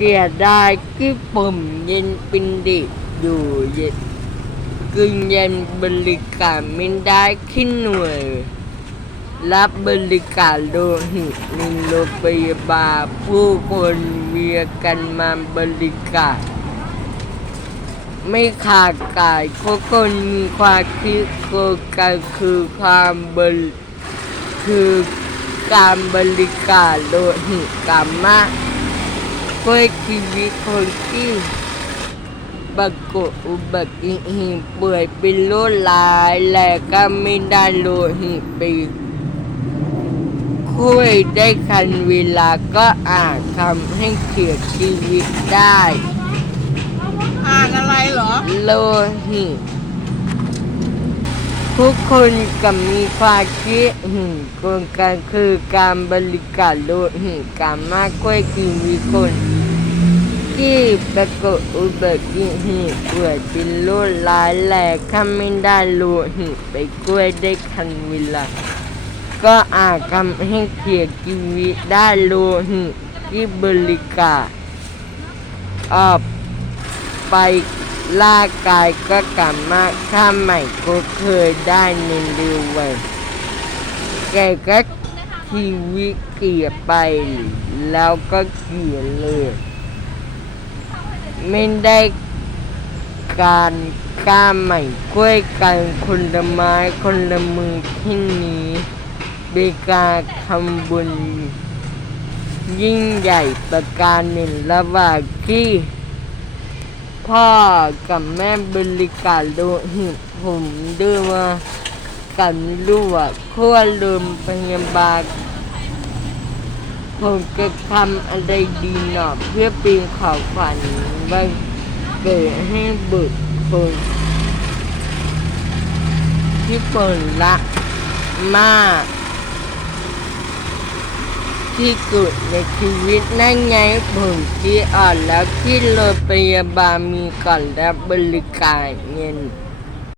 เกียดได้ที่ผมเย็นเป็นเด็กอยู่เย็นกึ่งเย็นบริการไม่ได้ขึ้นหน่วย รับบริการโลหิตในโรงพยาบาลผู้คนเวียกันมาบริการไม่ขาดกายทุกคนมีความคิดโครงการคือความบริคือการบริการโลหิตกรรมะ เพื่อชีวิตคนที่ประกอบอุบัติเหตุป่วยเป็นโรคร้ายและก็ไม่ได้โลหิตไปคุยได้คันเวลาก็อาจทำให้เสียชีวิตได้ อ่านอะไรเหรอ โลหิตทุกคนกับมีความคิดเห็นโครงการคือการบริการโลหิตการมากกว่าชีวิตคน ที่ประกอบอุบัติเหตุป่วยเป็นโรคร้ายแรงถ้าไม่ได้โลหิไปกล้วยได้ทันเวลาก็อาจทำให้เสียชีวิตได้โลหิที่บริการออกไปร่างกายก็กลับมาถ้าใหม่ก็เคยได้ในเร็ววันแกก็ชีวิตเกลียไปแล้วก็เกลียเลย ไม่ได้การกล้าใหม่กล้วยกันคนละไม้คนละมือที่นี้เป็นการทำบุญ ยิ่งใหญ่ประการหนึ่งระหว่างที่ พ่อกับแม่บริการโลหิตผมด้วยว่ากันรู้ว่าขั้วลืมพยาบาล ผมจะทำอะไรดีหนอเพื่อเป็นของขวัญวันเกิดให้บุตรคนที่คนรักมาก ที่สุดในชีวิตนั่นไงผมที่อ่อนแล้วที่โรงพยาบาลมีก่อนรับบริการเงิน